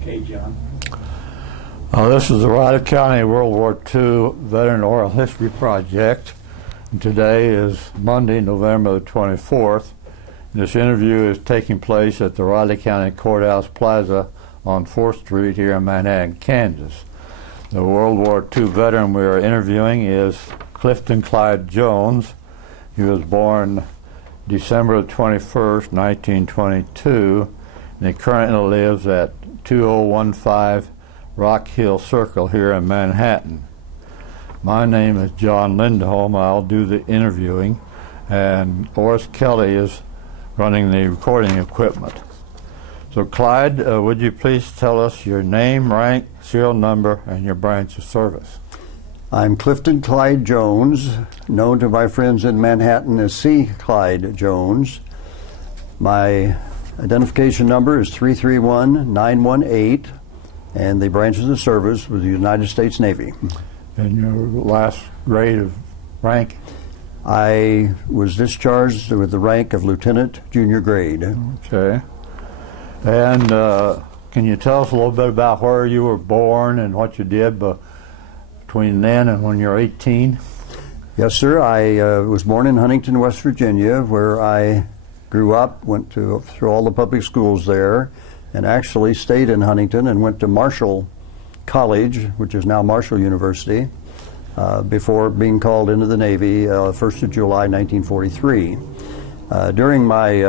Okay, John. This is the Riley County World War II Veteran Oral History Project. And today is Monday, November the 24th. This interview is taking place at the Riley County Courthouse Plaza on 4th Street here in Manhattan, Kansas. The World War II veteran we are interviewing is Clifton Clyde Jones. He was born December 21st, 1922, and he currently lives at 2015 Rock Hill Circle here in Manhattan. My name is John Lindholm. I'll do the interviewing, and Boris Kelly is running the recording equipment. So Clyde, would you please tell us your name, rank, serial number, and your branch of service? I'm Clifton Clyde Jones, known to my friends in Manhattan as C. Clyde Jones. My identification number is 331918, and the branches of service with the United States Navy. And your last grade of rank? I was discharged with the rank of lieutenant junior grade. Okay. And can you tell us a little bit about where you were born and what you did between then and when you were 18? Yes, sir. I was born in Huntington, West Virginia, where I grew up, went through all the public schools there, and actually stayed in Huntington and went to Marshall College, which is now Marshall University, before being called into the Navy 1st of July 1943. During my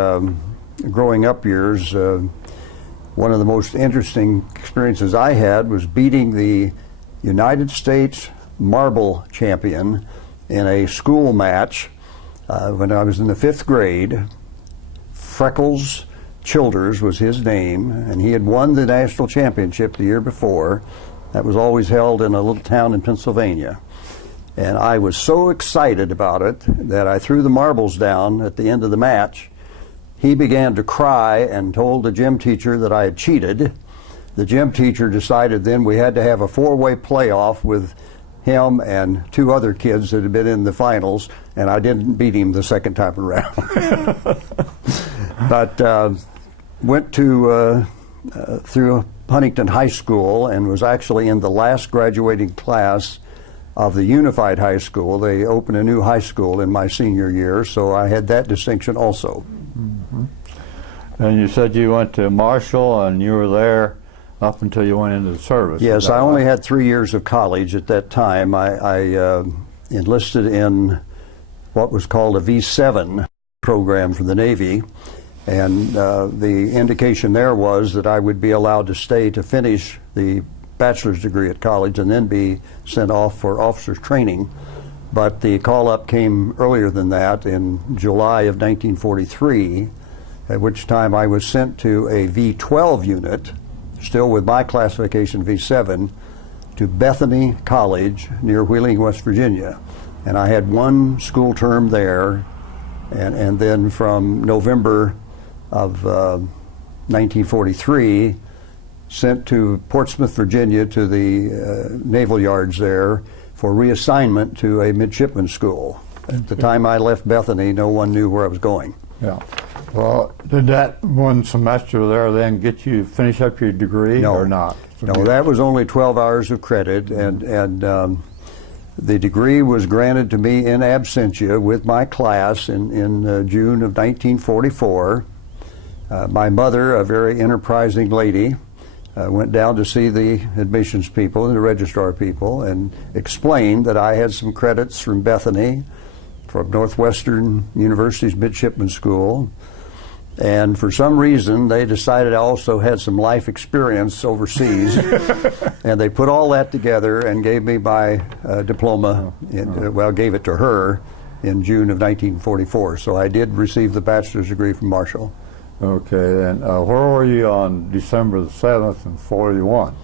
growing up years, one of the most interesting experiences I had was beating the United States marble champion in a school match when I was in the 5th grade. Freckles Childers was his name, and he had won the national championship the year before. That was always held in a little town in Pennsylvania. And I was so excited about it that I threw the marbles down at the end of the match. He began to cry and told the gym teacher that I had cheated. The gym teacher decided then we had to have a 4-way playoff with him and 2 other kids that had been in the finals, and I didn't beat him the second time around. But went to through Huntington High School and was actually in the last graduating class of the Unified High School. They opened a new high school in my senior year, so I had that distinction also. Mm-hmm. And you said you went to Marshall and you were there up until you went into the service. Yes, I only had 3 years of college at that time. I enlisted in what was called a V7 program for the Navy, and the indication there was that I would be allowed to stay to finish the bachelor's degree at college and then be sent off for officers training. But the call-up came earlier than that in July of 1943, at which time I was sent to a V12 unit, still with my classification V7, to Bethany College near Wheeling, West Virginia. And I had 1 school term there, and then from November of 1943, sent to Portsmouth, Virginia, to the naval yards there for reassignment to a midshipman school. At the time I left Bethany, no one knew where I was going. Yeah. Well, did that 1 semester there then get you finish up your degree or not? No, that was only 12 hours of credit, and the degree was granted to me in absentia with my class in June of 1944. My mother, a very enterprising lady, went down to see the admissions people and the registrar people and explained that I had some credits from Bethany, from Northwestern University's Midshipman School, and for some reason they decided I also had some life experience overseas, and they put all that together and gave me my diploma, gave it to her in June of 1944. So I did receive the bachelor's degree from Marshall. Okay, and where were you on December the 7th in 41?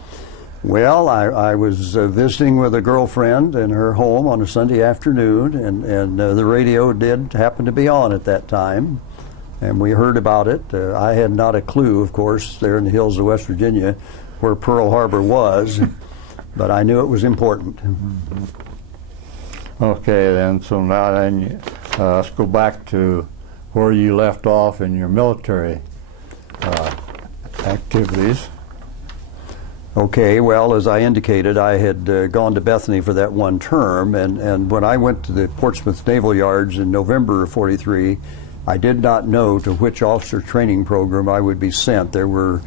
Well, I was visiting with a girlfriend in her home on a Sunday afternoon, and the radio did happen to be on at that time, and we heard about it. I had not a clue, of course, there in the hills of West Virginia where Pearl Harbor was, but I knew it was important. Mm-hmm. Okay, then, so now then, let's go back to where you left off in your military activities. Okay, well, as I indicated, I had gone to Bethany for that one term, and when I went to the Portsmouth Naval Yards in November of '43, I did not know to which officer training program I would be sent. There were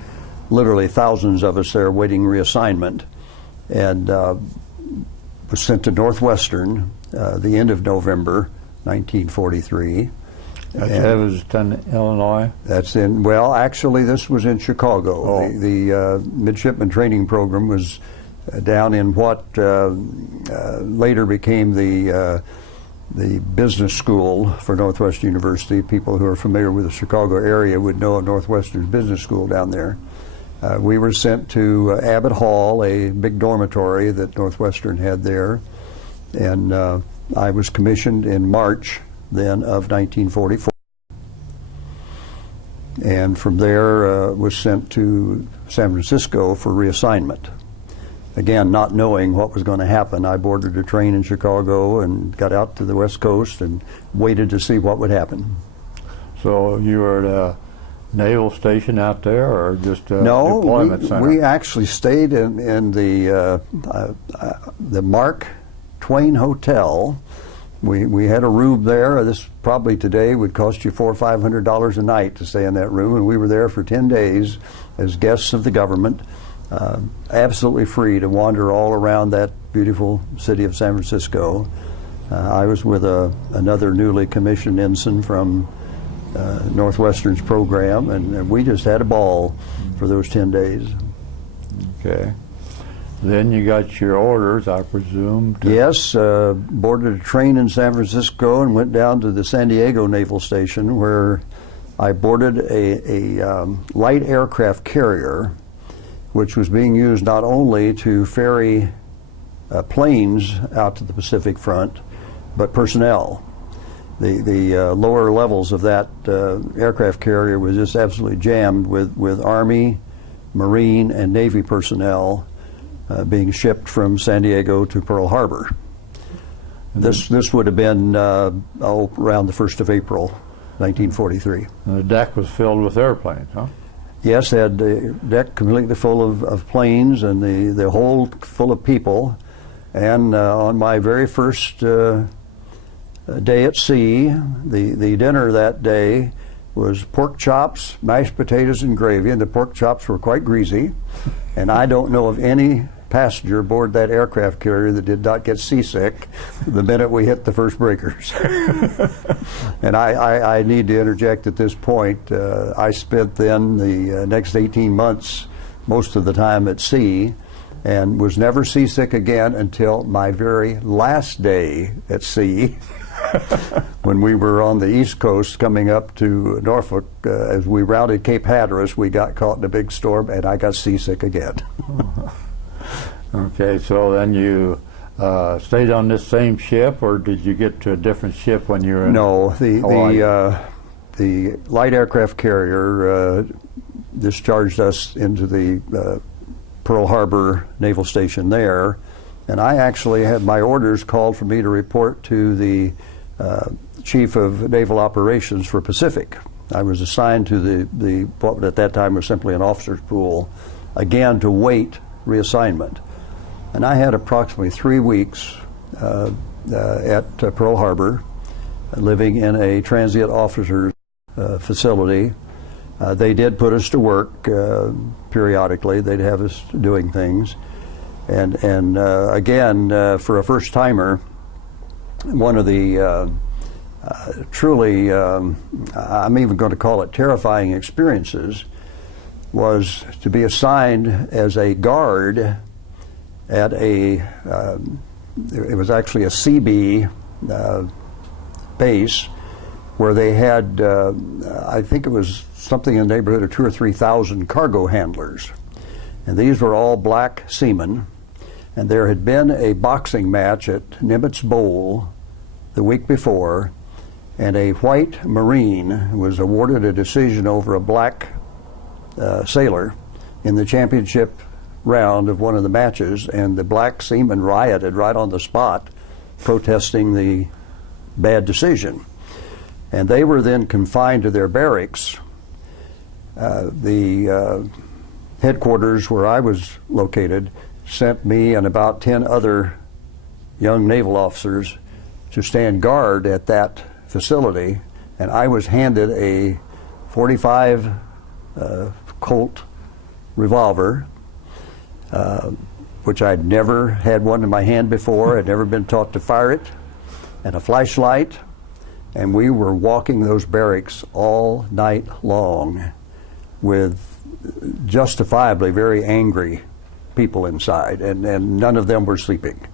literally thousands of us there waiting reassignment, and was sent to Northwestern the end of November 1943. That's Evanston, Illinois? That's in, well, actually this was in Chicago. Oh. The midshipman training program was down in what later became the business school for Northwestern University. People who are familiar with the Chicago area would know of Northwestern's business school down there. We were sent to Abbott Hall, a big dormitory that Northwestern had there, and I was commissioned in March then of 1944, and from there was sent to San Francisco for reassignment. Again, not knowing what was going to happen, I boarded a train in Chicago and got out to the West Coast and waited to see what would happen. So you were at a naval station out there, or just a No, deployment center? we actually stayed in the Mark Twain Hotel. We had a room there. This probably today would cost you $400 or $500 a night to stay in that room, and we were there for 10 days as guests of the government, absolutely free to wander all around that beautiful city of San Francisco. I was with another newly commissioned ensign from Northwestern's program, and we just had a ball for those 10 days. Okay. Then you got your orders, I presume? Yes, boarded a train in San Francisco and went down to the San Diego Naval Station, where I boarded a light aircraft carrier, which was being used not only to ferry planes out to the Pacific Front, but personnel. The lower levels of that aircraft carrier was just absolutely jammed with Army, Marine, and Navy personnel being shipped from San Diego to Pearl Harbor. This would have been around the 1st of April, 1943. And the deck was filled with airplanes, huh? Yes, they had the deck completely full of planes and the hold full of people. And on my very first day at sea, the dinner that day was pork chops, mashed potatoes, and gravy, and the pork chops were quite greasy. And I don't know of any passenger aboard that aircraft carrier that did not get seasick the minute we hit the first breakers. And I need to interject at this point. I spent then the next 18 months most of the time at sea, and was never seasick again until my very last day at sea. When we were on the East Coast coming up to Norfolk, as we rounded Cape Hatteras, we got caught in a big storm, and I got seasick again. Okay, so then you stayed on this same ship, or did you get to a different ship when you were in No, Hawaii? the light aircraft carrier discharged us into the Pearl Harbor Naval Station there, and I actually had my orders called for me to report to the Chief of Naval Operations for Pacific. I was assigned to the what at that time was simply an officer's pool, again to wait reassignment. And I had approximately 3 weeks at Pearl Harbor, living in a transient officer's facility. They did put us to work periodically. They'd have us doing things. And again, for a first-timer, one of the truly, I'm even going to call it terrifying experiences, was to be assigned as a guard at it was actually a CB base, where they had, I think it was something in the neighborhood of 2,000 or 3,000 cargo handlers. And these were all black seamen. And there had been a boxing match at Nimitz Bowl the week before, and a white Marine was awarded a decision over a black sailor in the championship round of one of the matches, and the black seamen rioted right on the spot, protesting the bad decision. And they were then confined to their barracks. The headquarters where I was located sent me and about 10 other young naval officers to stand guard at that facility, and I was handed a 45 Colt revolver, which I'd never had one in my hand before. I'd never been taught to fire it, and a flashlight, and we were walking those barracks all night long with justifiably very angry people inside, and none of them were sleeping.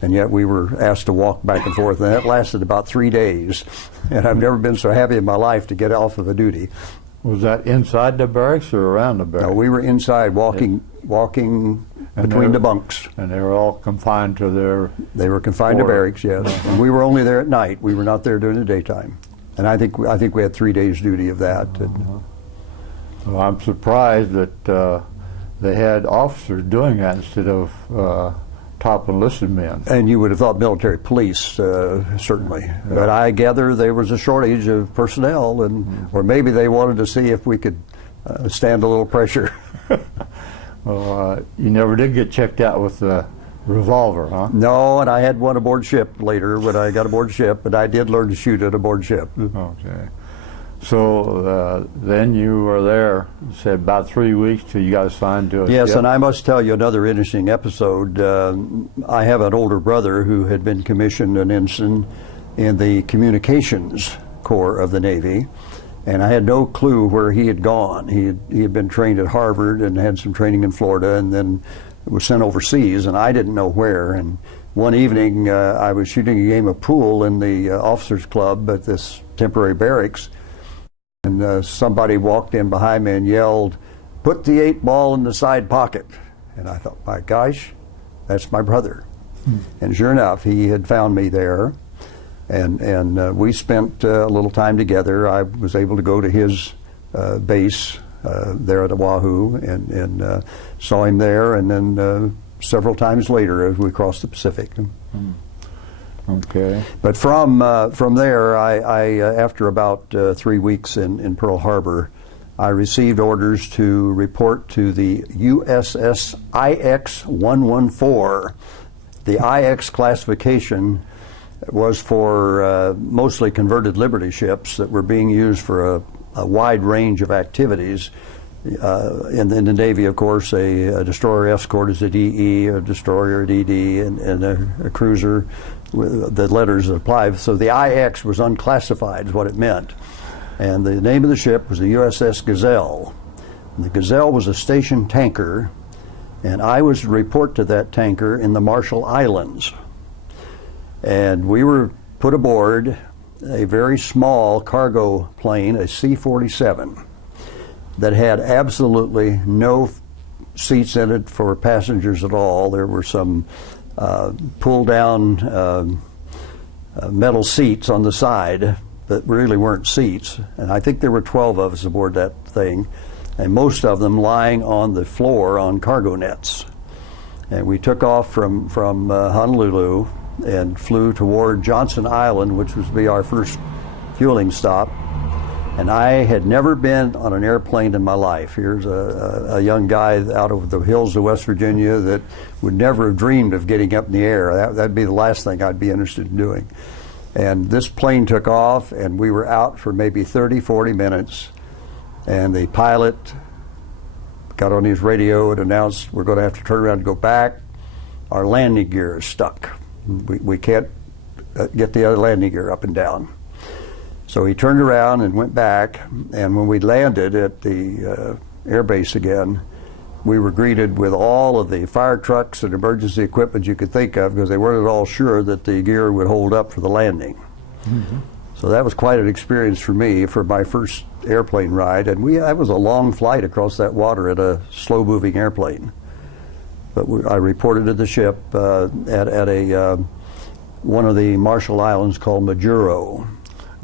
And yet we were asked to walk back and forth, and that lasted about 3 days. And I've never been so happy in my life to get off of a duty. Was that inside the barracks or around the barracks? No, we were inside walking between the bunks. And they were all confined to their... They were confined to barracks, yes. And we were only there at night. We were not there during the daytime. And I think we had 3 days duty of that. Well, I'm surprised that they had officers doing that instead of top enlisted men. And you would have thought military police, certainly. Yeah. But I gather there was a shortage of personnel, and or maybe they wanted to see if we could stand a little pressure. Well, you never did get checked out with the revolver, huh? No, and I had one aboard ship later when I got aboard ship, but I did learn to shoot at aboard ship. Okay. So then you were there, you said about 3 weeks till you got assigned to a Yes, ship. And I must tell you another interesting episode. I have an older brother who had been commissioned an ensign in the communications corps of the Navy, and I had no clue where he had gone. He had been trained at Harvard and had some training in Florida, and then was sent overseas, and I didn't know where. And one evening I was shooting a game of pool in the officers club at this temporary barracks, and somebody walked in behind me and yelled, "Put the 8-ball in the side pocket." And I thought, my gosh, that's my brother. And sure enough, he had found me there, and we spent a little time together. I was able to go to his base there at Oahu and saw him there, and then several times later as we crossed the Pacific. Okay. But from there, I after about 3 weeks in Pearl Harbor, I received orders to report to the USS IX-114. The IX classification was for mostly converted Liberty ships that were being used for a wide range of activities. In the Navy, of course, a destroyer escort is a DE, a destroyer a DD, and a cruiser, the letters that apply. So the IX was unclassified is what it meant. And the name of the ship was the USS Gazelle. And the Gazelle was a station tanker, and I was to report to that tanker in the Marshall Islands. And we were put aboard a very small cargo plane, a C-47, that had absolutely no seats in it for passengers at all. There were some pull-down metal seats on the side that really weren't seats, and I think there were 12 of us aboard that thing, and most of them lying on the floor on cargo nets. And we took off from Honolulu and flew toward Johnson Island, which was to be our first fueling stop. And I had never been on an airplane in my life. Here's a young guy out of the hills of West Virginia that would never have dreamed of getting up in the air. That'd be the last thing I'd be interested in doing. And this plane took off, and we were out for maybe 30, 40 minutes. And the pilot got on his radio and announced, "We're going to have to turn around and go back. Our landing gear is stuck. We can't get the other landing gear up and down." So he turned around and went back, and when we landed at the air base again, we were greeted with all of the fire trucks and emergency equipment you could think of, because they weren't at all sure that the gear would hold up for the landing. Mm-hmm. So that was quite an experience for me for my first airplane ride, and that was a long flight across that water in a slow-moving airplane. But I reported to the ship at one of the Marshall Islands called Majuro.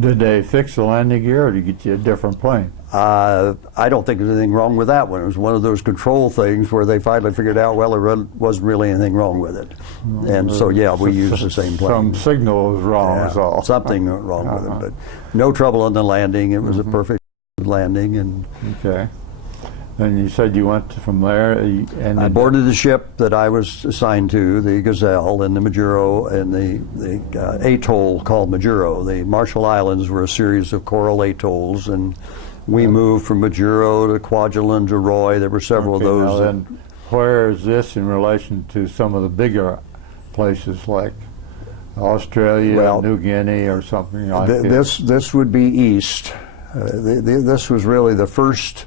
Did they fix the landing gear, or did you get you a different plane? I don't think there's anything wrong with that one. It was one of those control things where they finally figured out, well, there wasn't really anything wrong with it. And so, yeah, we used the same plane. Some signal was wrong, is all. Something wrong with it, but no trouble on the landing. It was a perfect landing. And okay. And you said you went from there, and I boarded the ship that I was assigned to, the Gazelle, in the Majuro, and the atoll called Majuro. The Marshall Islands were a series of coral atolls, and we moved from Majuro to Kwajalein to Roy. There were several of those. Now then, where is this in relation to some of the bigger places like Australia, Well, New Guinea, or something like this would be east. This was really the first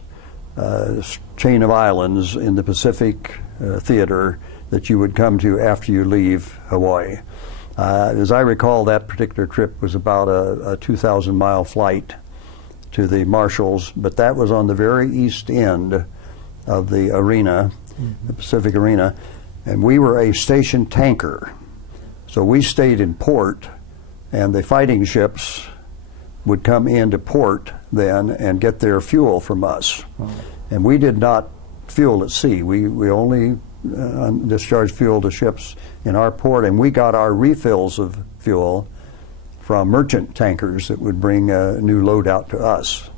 chain of islands in the Pacific theater that you would come to after you leave Hawaii. As I recall, that particular trip was about a 2,000-mile flight to the Marshalls, but that was on the very east end of the arena, the Pacific Arena, and we were a station tanker. So we stayed in port, and the fighting ships would come into port then and get their fuel from us. And we did not fuel at sea. We only discharged fuel to ships in our port, and we got our refills of fuel from merchant tankers that would bring a new load out to us.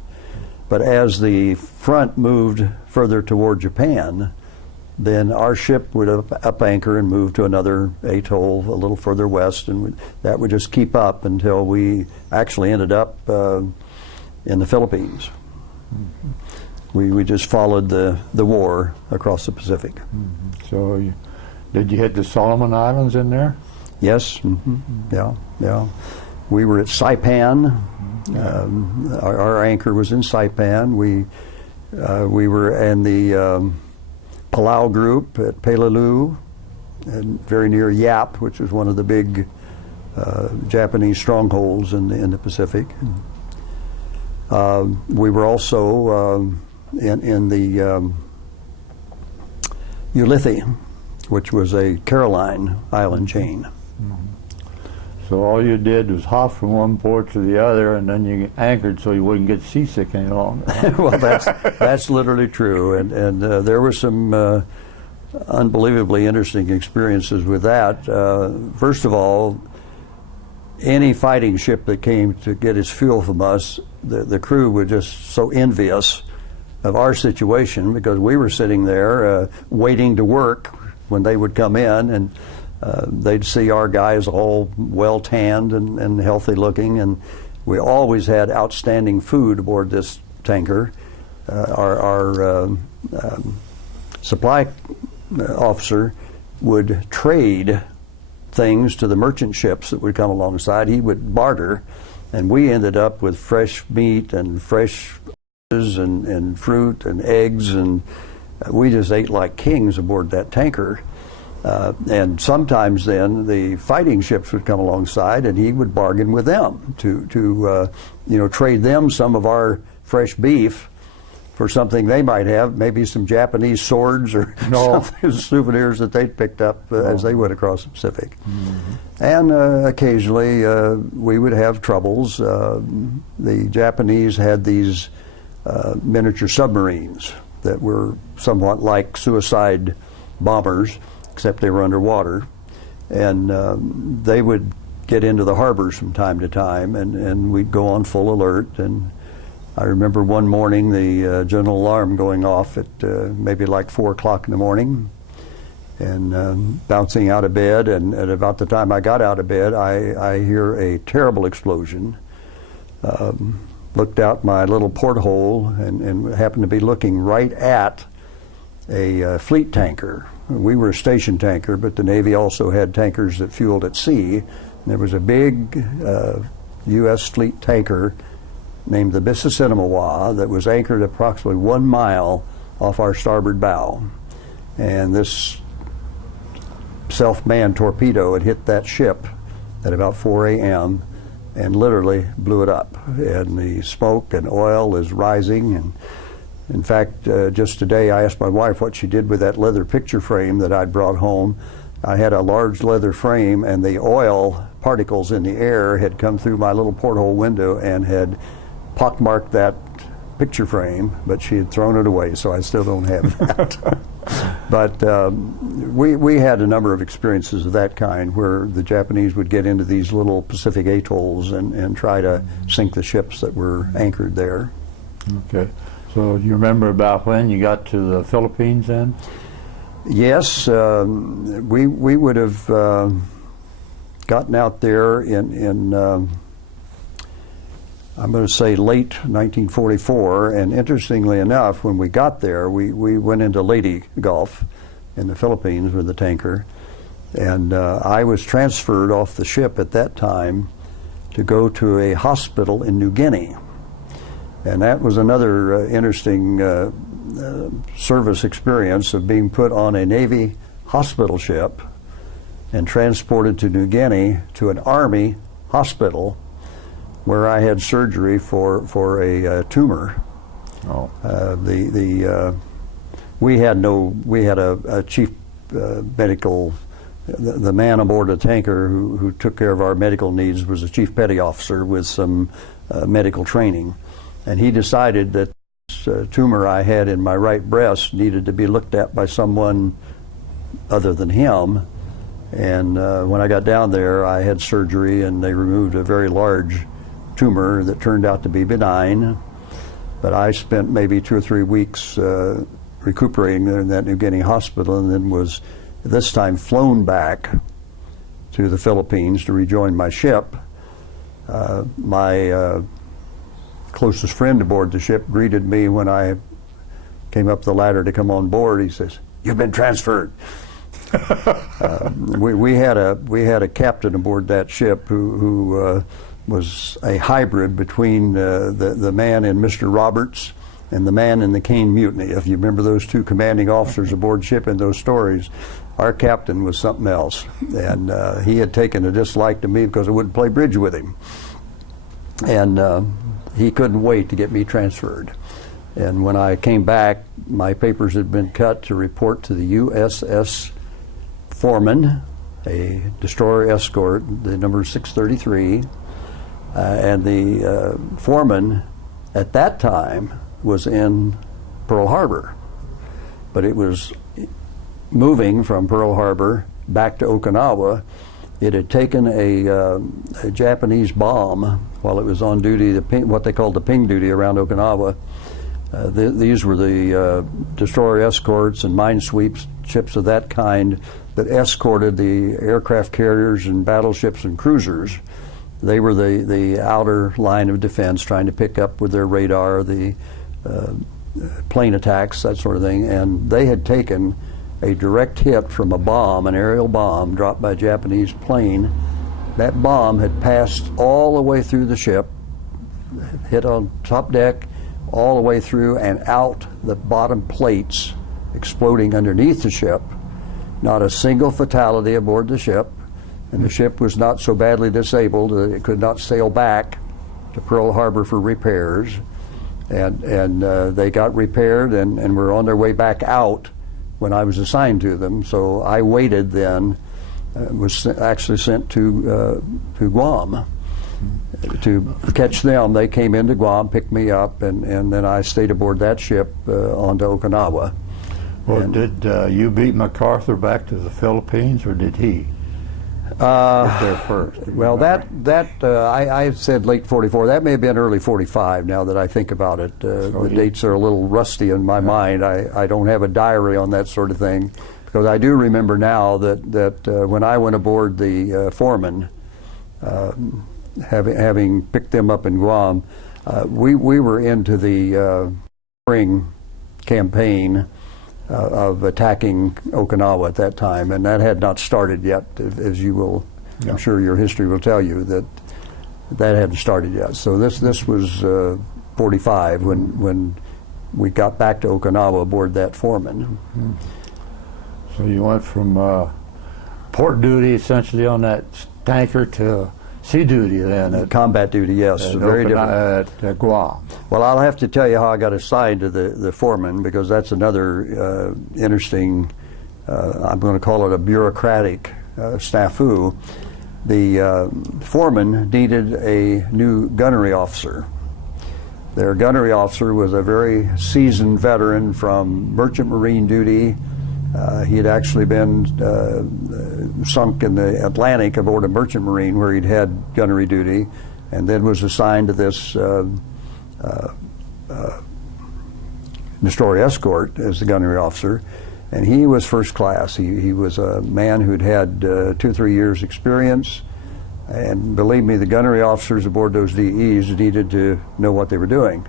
But as the front moved further toward Japan, then our ship would up anchor and move to another atoll a little further west, and that would just keep up until we actually ended up in the Philippines. We just followed the war across the Pacific. So, did you hit the Solomon Islands in there? Yes. Yeah. We were at Saipan. Our anchor was in Saipan. We were in the Palau group at Peleliu, and very near Yap, which is one of the big Japanese strongholds in the Pacific. We were also in the Ulithi, which was a Caroline island chain. So all you did was hop from one port to the other, and then you anchored so you wouldn't get seasick any longer. Well, that's literally true, and there were some unbelievably interesting experiences with that. First of all, any fighting ship that came to get its fuel from us, the crew were just so envious of our situation, because we were sitting there waiting to work when they would come in, and they'd see our guys all well tanned and healthy looking, and we always had outstanding food aboard this tanker. Our supply officer would trade things to the merchant ships that would come alongside. He would barter, and we ended up with fresh meat and fresh and fruit and eggs, and we just ate like kings aboard that tanker. And sometimes then the fighting ships would come alongside, and he would bargain with them to trade them some of our fresh beef for something they might have, maybe some Japanese swords or something, souvenirs that they'd picked up as they went across the Pacific. And occasionally we would have troubles. The Japanese had these miniature submarines that were somewhat like suicide bombers, except they were underwater, and they would get into the harbors from time to time, and we'd go on full alert. And I remember one morning the general alarm going off at maybe like 4 o'clock in the morning, and bouncing out of bed, and at about the time I got out of bed, I hear a terrible explosion. Looked out my little porthole and happened to be looking right at a fleet tanker. We were a station tanker, but the Navy also had tankers that fueled at sea. And there was a big U.S. fleet tanker named the Bissacinemawa that was anchored approximately 1 mile off our starboard bow. And this self-manned torpedo had hit that ship at about 4 a.m. and literally blew it up. And the smoke and oil is rising. And in fact, just today I asked my wife what she did with that leather picture frame that I'd brought home. I had a large leather frame, and the oil particles in the air had come through my little porthole window and had pockmarked that picture frame, but she had thrown it away, so I still don't have that. But we had a number of experiences of that kind, where the Japanese would get into these little Pacific atolls and try to sink the ships that were anchored there. Okay. So do you remember about when you got to the Philippines then? Yes, we would have gotten out there in I'm going to say late 1944, and interestingly enough, when we got there, we went into Leyte Gulf in the Philippines with the tanker, and I was transferred off the ship at that time to go to a hospital in New Guinea. And that was another interesting service experience of being put on a Navy hospital ship and transported to New Guinea to an Army hospital where I had surgery for a tumor. Oh. We had a chief medical. The man aboard the tanker who took care of our medical needs was a chief petty officer with some medical training, and he decided that this tumor I had in my right breast needed to be looked at by someone other than him. And when I got down there, I had surgery, and they removed a very large tumor that turned out to be benign. But I spent maybe 2 or 3 weeks recuperating there in that New Guinea hospital, and then was this time flown back to the Philippines to rejoin my ship. My closest friend aboard the ship greeted me when I came up the ladder to come on board. He says, "You've been transferred." We had a captain aboard that ship who was a hybrid between the man in Mr. Roberts and the man in the Caine Mutiny. If you remember those two commanding officers aboard ship in those stories, our captain was something else. And he had taken a dislike to me because I wouldn't play bridge with him. And he couldn't wait to get me transferred. And when I came back, my papers had been cut to report to the USS Foreman, a destroyer escort, the number 633. And the foreman at that time was in Pearl Harbor, but it was moving from Pearl Harbor back to Okinawa. It had taken a Japanese bomb while it was on duty, what they called the ping duty around Okinawa. These were the destroyer escorts and minesweeps, ships of that kind that escorted the aircraft carriers and battleships and cruisers. They were the outer line of defense, trying to pick up with their radar the plane attacks, that sort of thing. And they had taken a direct hit from a bomb, an aerial bomb dropped by a Japanese plane. That bomb had passed all the way through the ship, hit on top deck, all the way through and out the bottom plates, exploding underneath the ship. Not a single fatality aboard the ship. And the ship was not so badly disabled that it could not sail back to Pearl Harbor for repairs. And they got repaired and were on their way back out when I was assigned to them. So I waited then, was actually sent to Guam to catch them. They came into Guam, picked me up, and then I stayed aboard that ship onto Okinawa. Well, did you beat MacArthur back to the Philippines, or did he? Get there first. Well, I said late 44. That may have been early 45 now that I think about it. The dates are a little rusty in my mind. I don't have a diary on that sort of thing, because I do remember now that when I went aboard the Foreman, having picked them up in Guam, we were into the spring campaign of attacking Okinawa at that time, and that had not started yet, as you will, I'm sure your history will tell you, that hadn't started yet. So this was 45 when we got back to Okinawa aboard that Foreman. Mm-hmm. So you went from port duty essentially on that tanker to sea duty then? At combat duty, yes. Very different. At Guam. Well, I'll have to tell you how I got assigned to the Foreman, because that's another interesting, I'm going to call it a bureaucratic snafu. The Foreman needed a new gunnery officer. Their gunnery officer was a very seasoned veteran from merchant marine duty. He had actually been sunk in the Atlantic aboard a merchant marine where he'd had gunnery duty, and then was assigned to this destroyer escort as the gunnery officer, and he was first class. He was a man who'd had 2 or 3 years experience, and believe me, the gunnery officers aboard those DEs needed to know what they were doing.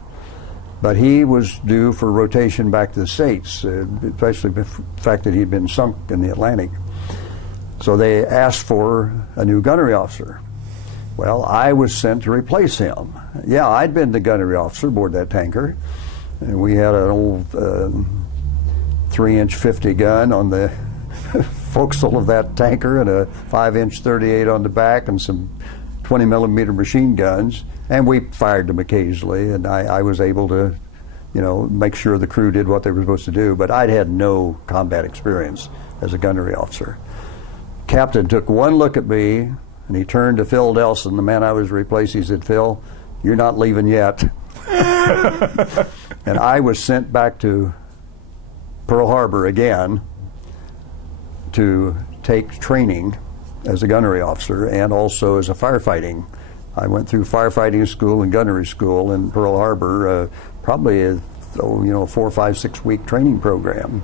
But he was due for rotation back to the States, especially the fact that he'd been sunk in the Atlantic. So they asked for a new gunnery officer. Well, I was sent to replace him. Yeah, I'd been the gunnery officer aboard that tanker, and we had an old 3-inch 50 gun on the forecastle of that tanker, and a 5-inch 38 on the back, and some 20-millimeter machine guns, and we fired them occasionally, and I was able to, you know, make sure the crew did what they were supposed to do, but I'd had no combat experience as a gunnery officer. Captain took one look at me, and he turned to Phil Delson, the man I was replacing. He said, "Phil, you're not leaving yet." And I was sent back to Pearl Harbor again to take training as a gunnery officer and also as a firefighting. I went through firefighting school and gunnery school in Pearl Harbor, probably a 4, 5, 6 week training program,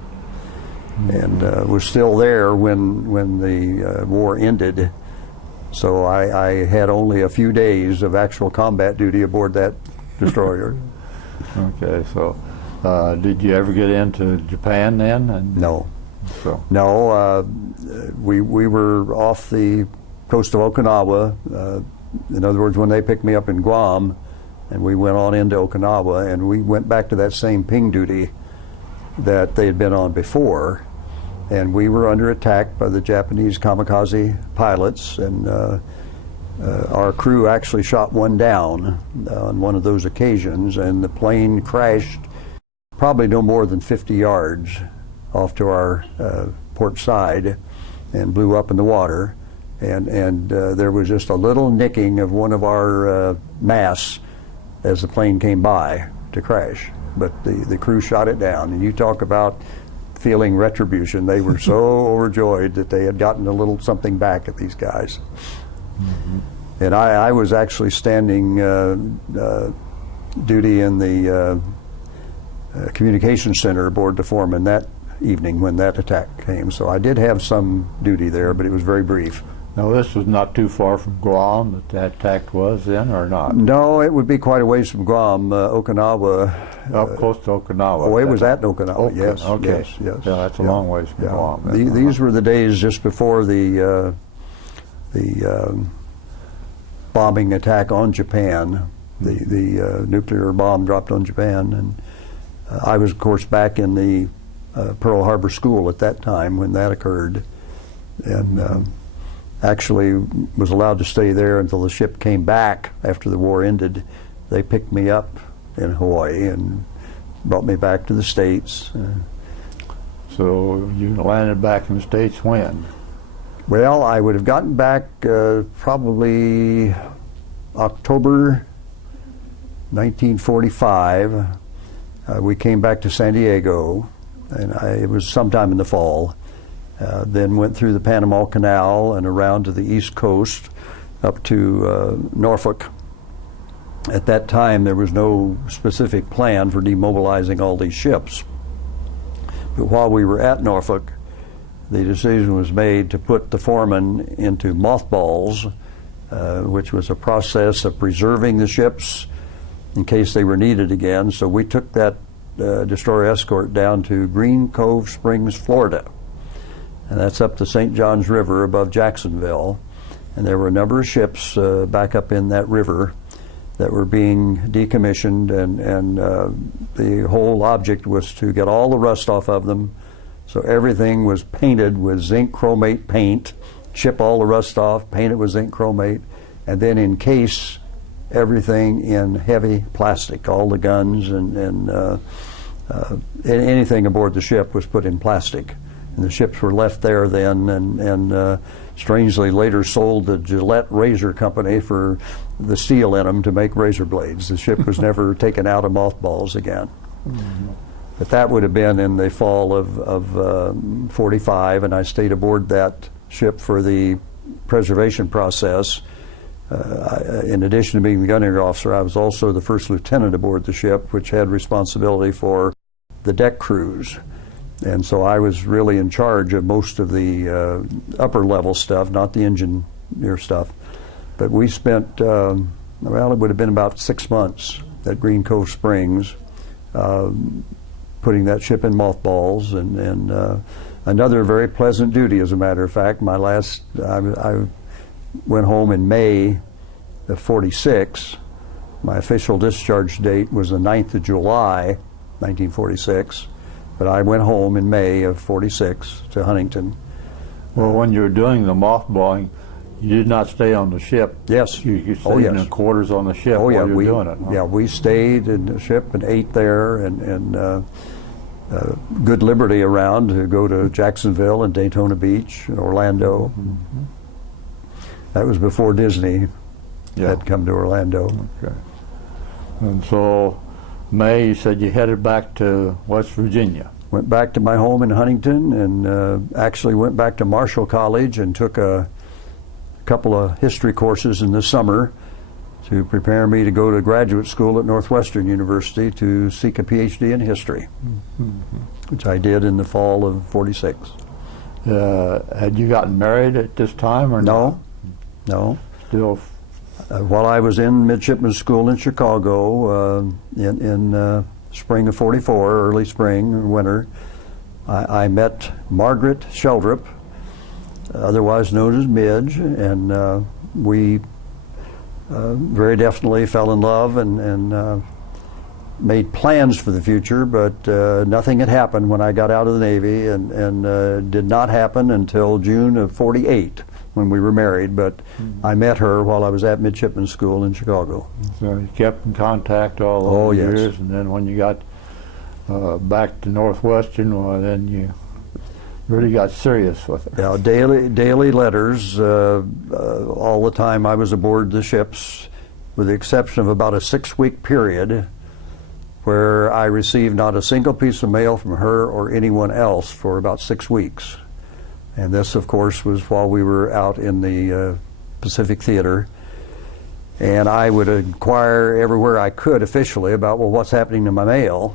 and was still there when the war ended. So I had only a few days of actual combat duty aboard that destroyer. Okay, so did you ever get into Japan then? No. So. No, we were off the coast of Okinawa. In other words, when they picked me up in Guam, and we went on into Okinawa, and we went back to that same ping duty that they had been on before, and we were under attack by the Japanese kamikaze pilots, and our crew actually shot one down on one of those occasions, and the plane crashed probably no more than 50 yards off to our port side and blew up in the water, and there was just a little nicking of one of our masts as the plane came by to crash, but the crew shot it down. And you talk about feeling retribution. They were so overjoyed that they had gotten a little something back at these guys. Mm-hmm. And I was actually standing duty in the communications center aboard the Foreman that evening when that attack came. So I did have some duty there, but it was very brief. Now, this was not too far from Guam that attack was then, or not? No, it would be quite a ways from Guam. Okinawa. Up close to Okinawa. Oh, it was at Okinawa, yes. Okay. Yes, yes. Yeah, that's a long ways from Guam. These were the days just before the bombing attack on Japan, the nuclear bomb dropped on Japan. And I was, of course, back in the Pearl Harbor School at that time when that occurred. And actually was allowed to stay there until the ship came back after the war ended. They picked me up in Hawaii and brought me back to the States. So you landed back in the States when? Well, I would have gotten back probably October 1945. We came back to San Diego, and it was sometime in the fall. Then went through the Panama Canal and around to the East Coast up to Norfolk. At that time, there was no specific plan for demobilizing all these ships. But while we were at Norfolk, the decision was made to put the Foreman into mothballs, which was a process of preserving the ships in case they were needed again. So we took that destroyer escort down to Green Cove Springs, Florida. And that's up the St. Johns River above Jacksonville. And there were a number of ships back up in that river that were being decommissioned, and the whole object was to get all the rust off of them. So everything was painted with zinc chromate paint, chip all the rust off, paint it with zinc chromate, and then encase everything in heavy plastic. All the guns and anything aboard the ship was put in plastic. And the ships were left there then, and strangely later sold to Gillette Razor Company for the steel in them to make razor blades. The ship was never taken out of mothballs again. Mm-hmm. But that would have been in the fall of 45, and I stayed aboard that ship for the preservation process. In addition to being the gunnery officer, I was also the first lieutenant aboard the ship, which had responsibility for the deck crews. And so I was really in charge of most of the upper level stuff, not the engineer stuff. But we spent, well, it would have been about 6 months at Green Cove Springs, putting that ship in mothballs, and another very pleasant duty, as a matter of fact. I went home in May of '46. My official discharge date was the 9th of July, 1946. But I went home in May of '46 to Huntington. Well, when you were doing the mothballing, you did not stay on the ship. Yes. You stayed in the quarters on the ship while you were doing it. Huh? Yeah, we stayed in the ship and ate there, and good liberty around to go to Jacksonville and Daytona Beach and Orlando. Mm-hmm. That was before Disney had come to Orlando. Okay. And so, May, you said you headed back to West Virginia. Went back to my home in Huntington, and actually went back to Marshall College and took a couple of history courses in the summer to prepare me to go to graduate school at Northwestern University to seek a PhD in history, which I did in the fall of '46. Had you gotten married at this time, or no? No. Still. While I was in midshipman school in Chicago in spring of '44, early spring or winter, I met Margaret Sheldrup, otherwise known as Midge, and we very definitely fell in love and made plans for the future, but nothing had happened when I got out of the Navy, and did not happen until June of '48 when we were married. But I met her while I was at midshipman school in Chicago. So you kept in contact all those years, and then when you got back to Northwestern, well, then you really got serious with her. Yeah, daily letters all the time I was aboard the ships, with the exception of about a 6-week period where I received not a single piece of mail from her or anyone else for about 6 weeks. And this, of course, was while we were out in the Pacific Theater. And I would inquire everywhere I could officially about, well, what's happening to my mail?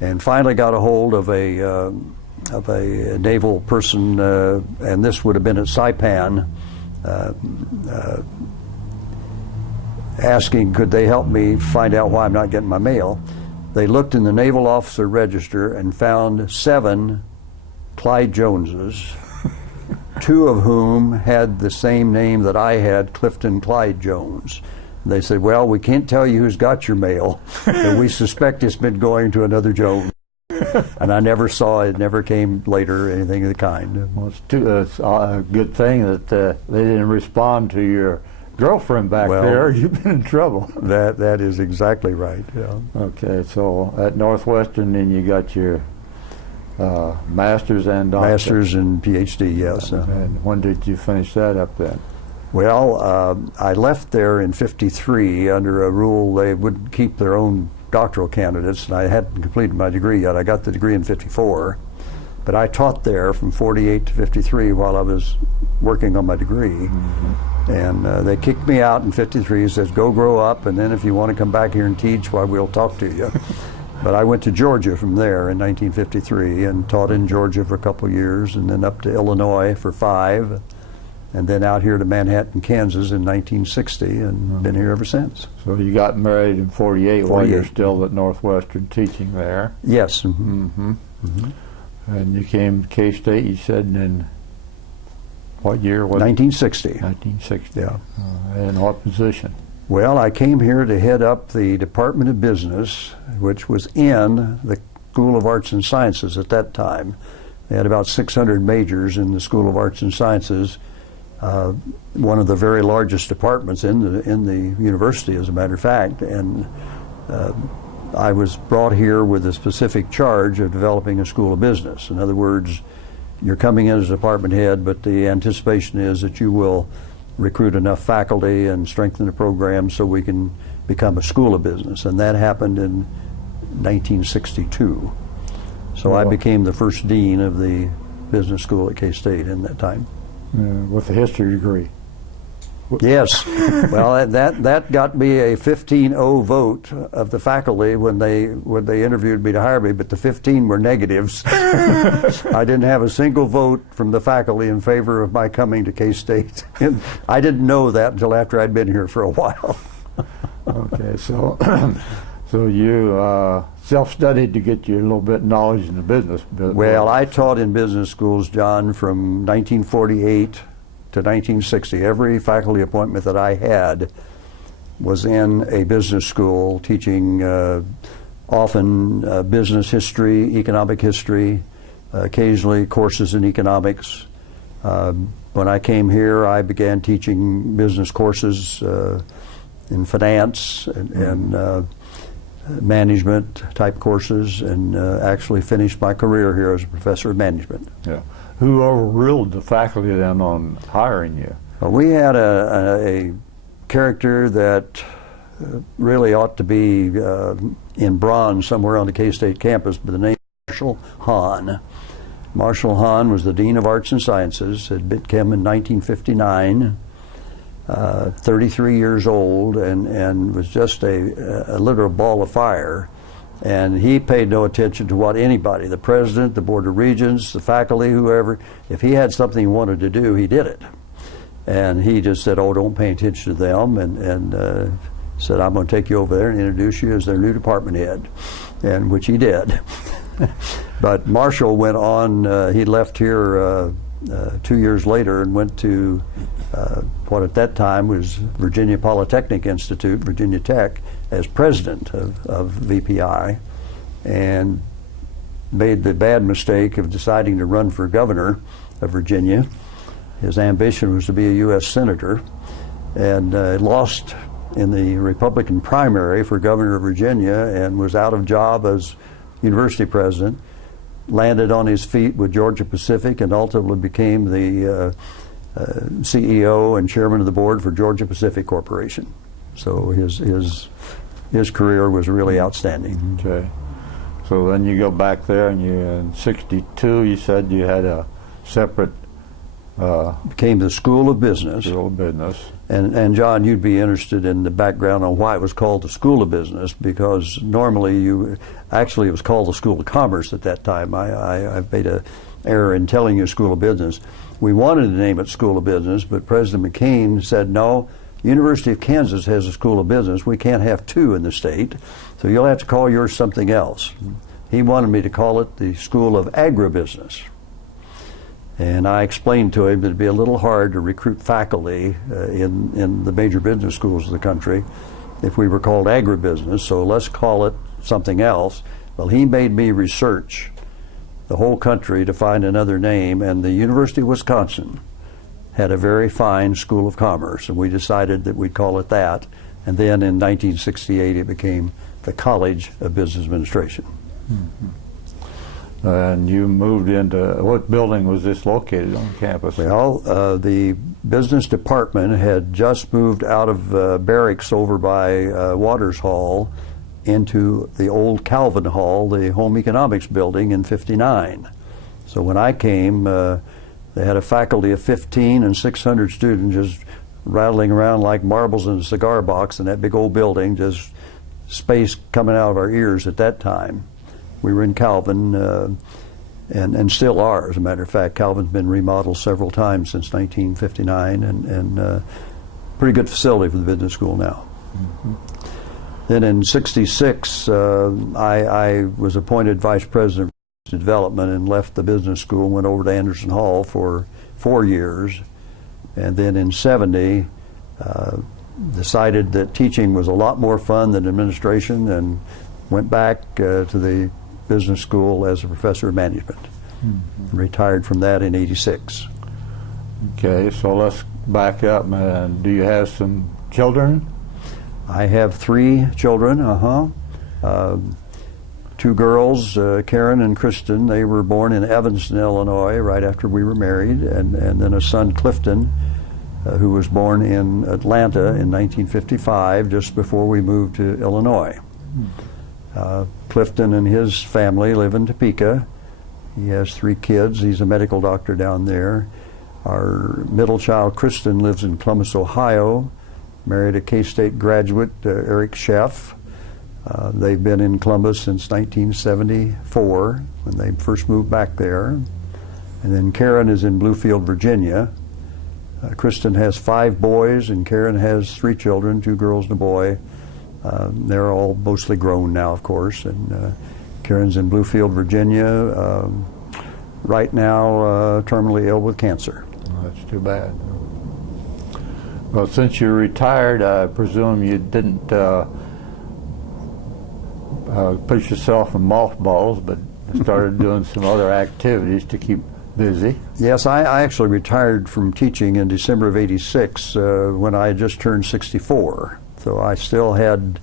And finally got a hold of a naval person, and this would have been at Saipan, asking could they help me find out why I'm not getting my mail. They looked in the Naval Officer Register and found 7 Clyde Joneses, 2 of whom had the same name that I had, Clifton Clyde Jones. They said, well, we can't tell you who's got your mail, and we suspect it's been going to another Jones. And I never saw it, never came later, anything of the kind. Well, it's a good thing that they didn't respond to your girlfriend back there. You've been in trouble. That is exactly right. Yeah. Okay, so at Northwestern, then you got your master's and doctorate. Master's and PhD, yes. And when did you finish that up then? Well, I left there in '53 under a rule they would keep their own doctoral candidates, and I hadn't completed my degree yet. I got the degree in '54, but I taught there from '48 to '53 while I was working on my degree. And they kicked me out in '53, says, go grow up, and then if you want to come back here and teach, well, we'll talk to you. But I went to Georgia from there in 1953 and taught in Georgia for a couple of years, and then up to Illinois for 5, and then out here to Manhattan, Kansas in 1960, and been here ever since. So you got married in '48 while you're still at Northwestern teaching there? Yes. And you came to K-State, you said, in what year was 1960. 1960. Yeah. In what position? Well, I came here to head up the Department of Business, which was in the School of Arts and Sciences at that time. They had about 600 majors in the School of Arts and Sciences, one of the very largest departments in the university, as a matter of fact. And I was brought here with a specific charge of developing a school of business. In other words, you're coming in as a department head, but the anticipation is that you will recruit enough faculty and strengthen the program so we can become a school of business. And that happened in 1962. So I became the first dean of the business school at K-State in that time. With a history degree? Yes. Well, that got me a 15-0 vote of the faculty when they interviewed me to hire me, but the 15 were negatives. I didn't have a single vote from the faculty in favor of my coming to K-State. And I didn't know that until after I'd been here for a while. Okay, so so you self-studied to get you a little bit knowledge in the business. Well, I taught in business schools, John, from 1948 to 1960. Every faculty appointment that I had was in a business school, teaching often business history, economic history, occasionally courses in economics. When I came here, I began teaching business courses in finance and management type courses, and actually finished my career here as a professor of management. Yeah. Who overruled the faculty then on hiring you? Well, we had a character that really ought to be in bronze somewhere on the K-State campus by the name of Marshall Hahn. Marshall Hahn was the Dean of Arts and Sciences, had become in 1959, 33 years old, and was just a literal ball of fire. And he paid no attention to what anybody, the president, the board of regents, the faculty, whoever, if he had something he wanted to do, he did it. And he just said, oh, don't pay attention to them, and said, I'm going to take you over there and introduce you as their new department head, and which he did. But Marshall went on, he left here 2 years later and went to what at that time was Virginia Polytechnic Institute, Virginia Tech, as president of VPI, and made the bad mistake of deciding to run for governor of Virginia. His ambition was to be a U.S. senator, and lost in the Republican primary for governor of Virginia and was out of job as university president, landed on his feet with Georgia Pacific, and ultimately became the CEO and chairman of the board for Georgia Pacific Corporation. So his career was really outstanding. Okay. So then you go back there, and in '62 you said you had a separate became the School of Business. School of Business. And John, you'd be interested in the background on why it was called the School of Business, because normally it was called the School of Commerce at that time. I made an error in telling you School of Business. We wanted to name it School of Business, but President McCain said, no, University of Kansas has a School of Business. We can't have two in the state, so you'll have to call yours something else. He wanted me to call it the School of Agribusiness. And I explained to him that it'd be a little hard to recruit faculty in the major business schools of the country if we were called agribusiness, so let's call it something else. Well, he made me research the whole country to find another name, and the University of Wisconsin had a very fine School of Commerce, and we decided that we'd call it that. And then in 1968 it became the College of Business Administration. Mm-hmm. And you moved into, what building was this located on campus? Well, the business department had just moved out of barracks over by Waters Hall into the old Calvin Hall, the home economics building, in '59. So when I came, they had a faculty of 15 and 600 students just rattling around like marbles in a cigar box in that big old building, just space coming out of our ears at that time. We were in Calvin, and still are, as a matter of fact. Calvin's been remodeled several times since 1959, and pretty good facility for the business school now. Mm-hmm. Then in '66, I was appointed vice president of development and left the business school and went over to Anderson Hall for 4 years. And then in '70, decided that teaching was a lot more fun than administration, and went back to the business school as a professor of management. Mm-hmm. Retired from that in '86. Okay, so let's back up, man. Do you have some children? I have 3 children, 2 girls, Karen and Kristen. They were born in Evanston, Illinois, right after we were married, and then a son, Clifton, who was born in Atlanta in 1955, just before we moved to Illinois. Clifton and his family live in Topeka. He has 3 kids. He's a medical doctor down there. Our middle child, Clifton, lives in Columbus, Ohio, married a K-State graduate, Eric Sheff. They've been in Columbus since 1974 when they first moved back there. And then Karen is in Bluefield, Virginia. Clifton has 5 boys, and Karen has 3 children, 2 girls and a boy. They're all mostly grown now, of course. And Karen's in Bluefield, Virginia, right now terminally ill with cancer. Well, that's too bad. Well, since you're retired, I presume you didn't put yourself in mothballs, but started doing some other activities to keep busy. Yes, I actually retired from teaching in December of '86 when I had just turned 64. So I still had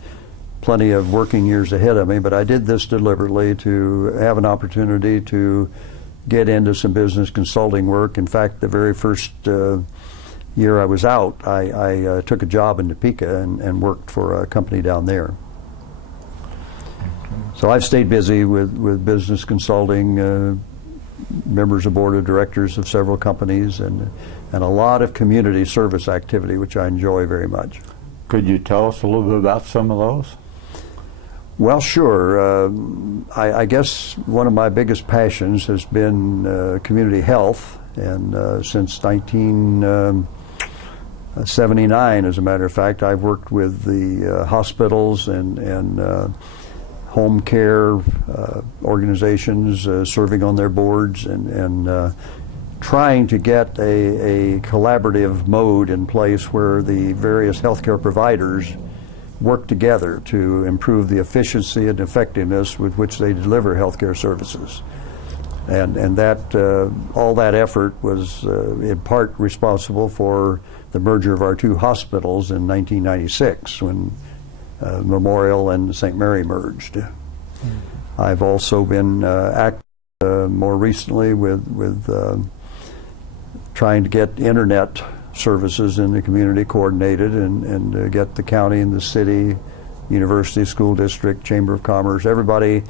plenty of working years ahead of me, but I did this deliberately to have an opportunity to get into some business consulting work. In fact, the very first year I was out, I took a job in Topeka and worked for a company down there. So I've stayed busy with business consulting, members of board of directors of several companies, and a lot of community service activity, which I enjoy very much. Could you tell us a little bit about some of those? Well, sure. I guess one of my biggest passions has been community health, and since 1979, as a matter of fact, I've worked with the hospitals and home care organizations, serving on their boards, and trying to get a collaborative mode in place where the various healthcare providers work together to improve the efficiency and effectiveness with which they deliver healthcare services. And that all that effort was in part responsible for the merger of our 2 hospitals in 1996 when Memorial and St. Mary merged. I've also been active more recently with trying to get internet services in the community coordinated and get the county and the city, university, school district, chamber of commerce, everybody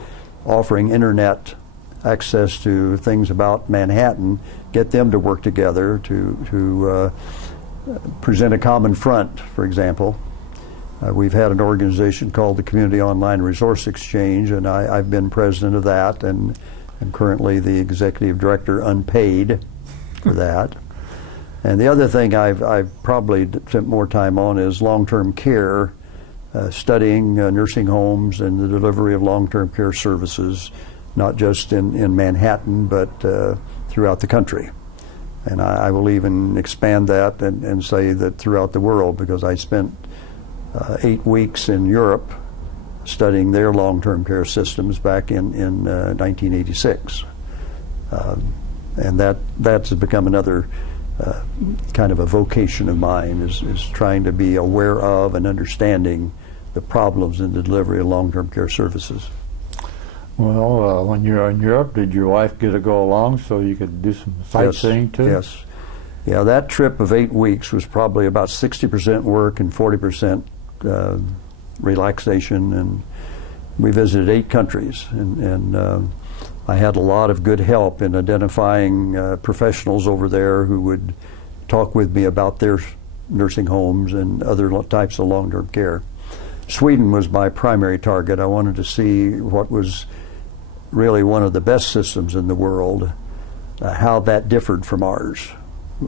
offering internet access to things about Manhattan, get them to work together to present a common front, for example. We've had an organization called the Community Online Resource Exchange, and I've been president of that, and I'm currently the executive director unpaid for that. And the other thing I've probably spent more time on is long-term care, studying nursing homes and the delivery of long-term care services, not just in Manhattan, but throughout the country. And I will even expand that and say that throughout the world, because I spent 8 weeks in Europe studying their long-term care systems back in 1986. And that's become another kind of a vocation of mine, is trying to be aware of and understanding the problems in the delivery of long-term care services. Well, when you were in Europe, did your wife get to go along so you could do some sightseeing too? Yes. Yeah, that trip of 8 weeks was probably about 60% work and 40% relaxation, and we visited 8 countries, and I had a lot of good help in identifying professionals over there who would talk with me about their nursing homes and other types of long-term care. Sweden was my primary target. I wanted to see what was really one of the best systems in the world, how that differed from ours.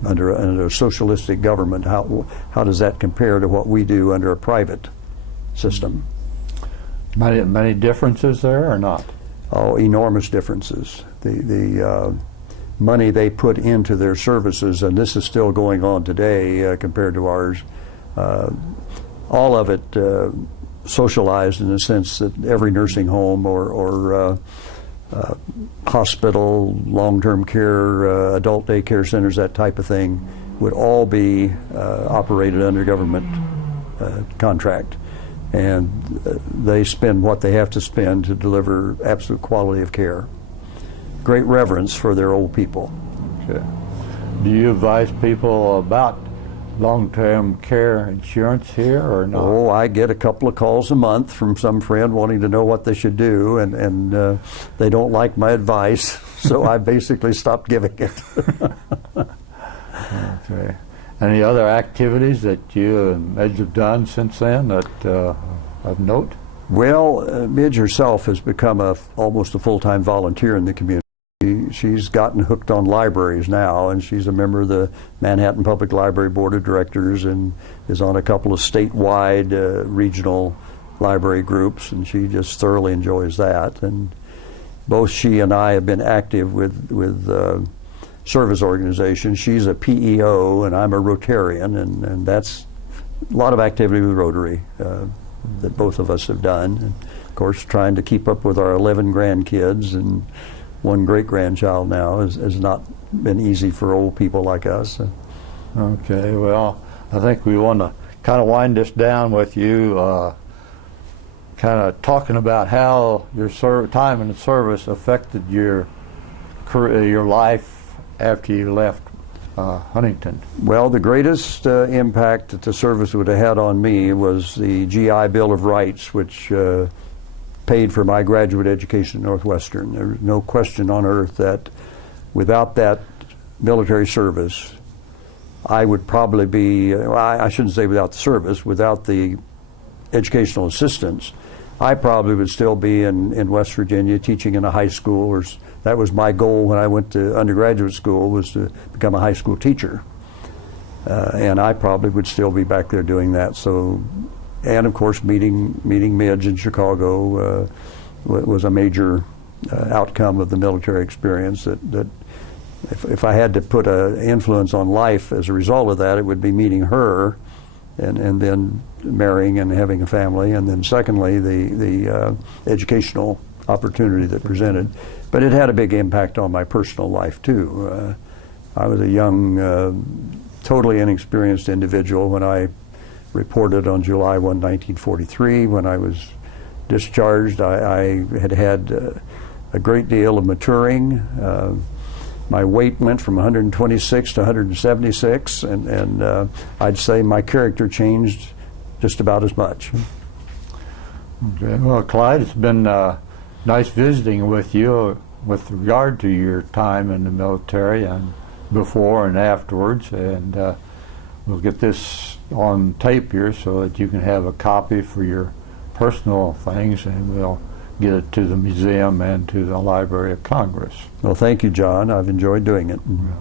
Under a socialistic government, how does that compare to what we do under a private system? Many differences there, or not? Oh, enormous differences. The money they put into their services, and this is still going on today compared to ours, all of it socialized in the sense that every nursing home or hospital, long-term care, adult daycare centers, that type of thing, would all be operated under government contract. And they spend what they have to spend to deliver absolute quality of care. Great reverence for their old people. Okay. Do you advise people about long-term care insurance here or not? Oh, I get a couple of calls a month from some friend wanting to know what they should do, and they don't like my advice, so I basically stopped giving it. Any other activities that you and Midge have done since then that of note? Well, Midge herself has become almost a full-time volunteer in the community. She's gotten hooked on libraries now, and she's a member of the Manhattan Public Library Board of Directors and is on a couple of statewide regional library groups, and she just thoroughly enjoys that. And both she and I have been active with service organizations. She's a PEO, and I'm a Rotarian, and that's a lot of activity with Rotary that both of us have done. And of course, trying to keep up with our 11 grandkids and one great-grandchild now has not been easy for old people like us. Okay, well, I think we want to kind of wind this down with you, kind of talking about how your time in the service affected your career, your life after you left Huntington. Well, the greatest impact that the service would have had on me was the GI Bill of Rights, which paid for my graduate education at Northwestern. There's no question on earth that without that military service, I would probably be, I shouldn't say without the service, without the educational assistance, I probably would still be in West Virginia teaching in a high school. Or that was my goal when I went to undergraduate school, was to become a high school teacher. And I probably would still be back there doing that. So, and of course, meeting Midge in Chicago was a major outcome of the military experience. That if I had to put an influence on life as a result of that, it would be meeting her, and then marrying and having a family, and then secondly the educational opportunity that presented. But it had a big impact on my personal life too. I was a young, totally inexperienced individual when I reported on July 1, 1943. When I was discharged, I had a great deal of maturing. My weight went from 126 to 176, and I'd say my character changed just about as much. Okay. Well, Clyde, it's been nice visiting with you with regard to your time in the military and before and afterwards, and we'll get this on tape here so that you can have a copy for your personal things, and we'll get it to the museum and to the Library of Congress. Well, thank you, John. I've enjoyed doing it. Yeah.